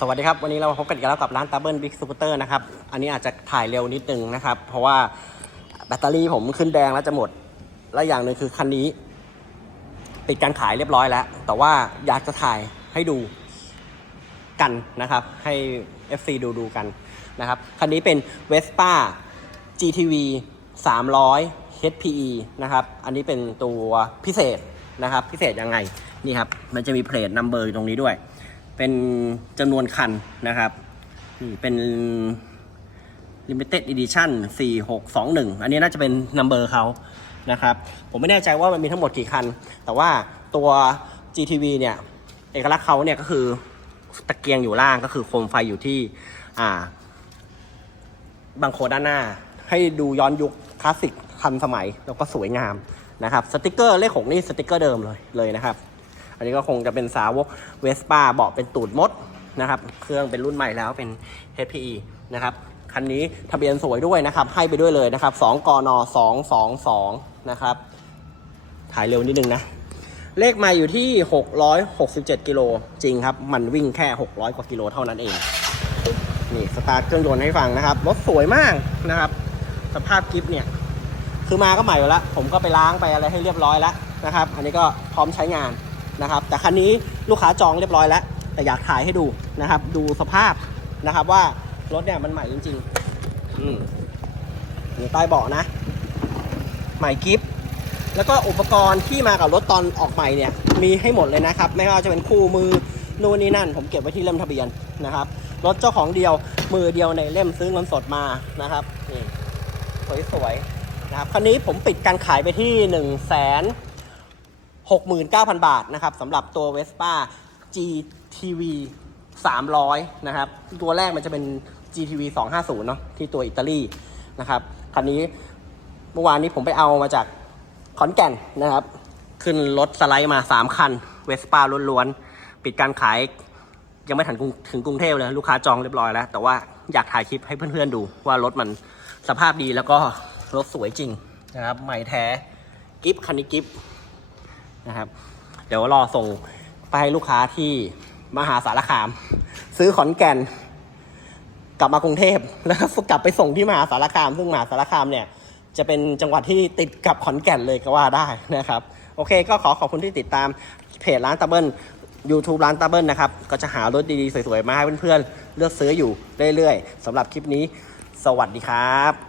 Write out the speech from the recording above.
สวัสดีครับ วันนี้เรามาพบกันอีกแล้วกับร้านตาเบิลบิ๊กซูเปอร์นะครับ อันนี้อาจจะถ่ายเร็วนิดนึงนะครับ เพราะว่าแบตเตอรี่ผมขึ้นแดงแล้วจะหมด และอย่างหนึ่งคือคันนี้ปิดการขายเรียบร้อยแล้ว แต่ว่าอยากจะถ่ายให้ดูกันนะครับ ให้ FC ดูดูกันนะครับ คันนี้เป็น Vespa GTV 300 HPE นะครับ อันนี้เป็นตัวพิเศษนะครับ พิเศษยังไง นี่ครับ มันจะมีเพลทนัมเบอร์อยู่ตรงนี้ด้วย เป็นจำนวนคันนะครับนี่เป็น Limited Edition 4621 อันนี้น่าจะเป็นนัมเบอร์เขานะครับ ผมไม่แน่ใจว่ามันมีทั้งหมดกี่คัน แต่ว่าตัว GTV เนี่ย เอกลักษณ์เขาเนี่ยก็คือตะเกียงอยู่ล่างก็คือโคมไฟอยู่ที่อ่าบางโคด้านหน้า ให้ดูย้อนยุคคลาสสิกทันสมัยแล้วก็สวยงามนะครับ สติกเกอร์เลขหกนี่สติกเกอร์เดิมเลยเลยนะครับ อันนี้ก็คงจะเป็นสาวกเวสป้าเบาะเป็นตูดมดนะครับเครื่องเป็นรุ่นใหม่แล้วเป็น HPE นะครับคันนี้ทะเบียนสวยด้วยนะครับ ให้ไปด้วยเลยนะครับ 2กน222 นะครับ ถ่ายเร็วนิดนึงนะ เลขมาอยู่ที่ 667 กิโลจริงครับ มันวิ่งแค่ 600 กว่ากิโลเท่านั้นเอง นี่สตาร์ทเครื่องยนต์ให้ฟังนะครับ รถสวยมากนะครับ สภาพกิฟต์เนี่ย คือมาก็ใหม่อยู่แล้ว ผมก็ไปล้างไปอะไรให้เรียบร้อยแล้วนะครับ อันนี้ก็พร้อมใช้งาน นะครับ แต่คันนี้ลูกค้าจองเรียบร้อยแล้ว แต่อยากถ่ายให้ดูนะครับ ดูสภาพนะครับว่ารถเนี่ยมันใหม่จริงๆอืมอยู่ใต้เบาะนะ ใหม่กิฟต์แล้วก็อุปกรณ์ที่มากับรถตอนออกใหม่เนี่ย มีให้หมดเลยนะครับ ไม่ว่าจะเป็นคู่มือนู่นนี่นั่น ผมเก็บไว้ที่เล่มทะเบียนนะครับ รถเจ้าของเดียวมือเดียวในเล่มซื้อเงินสดมานะครับนี่สวยๆนะครับคันนี้ผมปิดการขายไปที่1นึ่งแสน หกหมื่นเก้าพันบาทนะครับสำหรับตัว Vespa GTV 300 นะครับ ตัวแรกมันจะเป็น GTV 250 เนาะที่ตัวอิตาลีนะครับคันนี้เมื่อวานนี้ผมไปเอามาจากขอนแก่นนะครับ ขึ้นรถสไลด์มา 3 คันเวสป้าล้วนๆ ปิดการขายยังไม่ถึงกรุงถึงกรุงเทพเลย ลูกค้าจองเรียบร้อยแล้ว แต่ว่าอยากถ่ายคลิปให้เพื่อนๆดู ว่ารถมันสภาพดีแล้วก็รถสวยจริงนะครับใหม่แท้ กิฟคันนี้กิฟ นะครับ เดี๋ยวรอส่งไปให้ลูกค้าที่มหาสารคาม ซื้อขอนแก่น กลับมากรุงเทพแล้วก็กลับไปส่งที่มหาสารคาม ซึ่งมหาสารคามเนี่ยจะเป็นจังหวัดที่ติดกับขอนแก่นเลยก็ว่าได้นะครับ โอเคก็ขอขอบคุณที่ติดตามเพจร้านตาเบิล YouTube ร้านตาเบิลนะครับ ก็จะหารถดีๆ สวยๆ มาให้เพื่อนๆ เลือกซื้ออยู่เรื่อยๆสำหรับคลิปนี้ สวัสดีครับ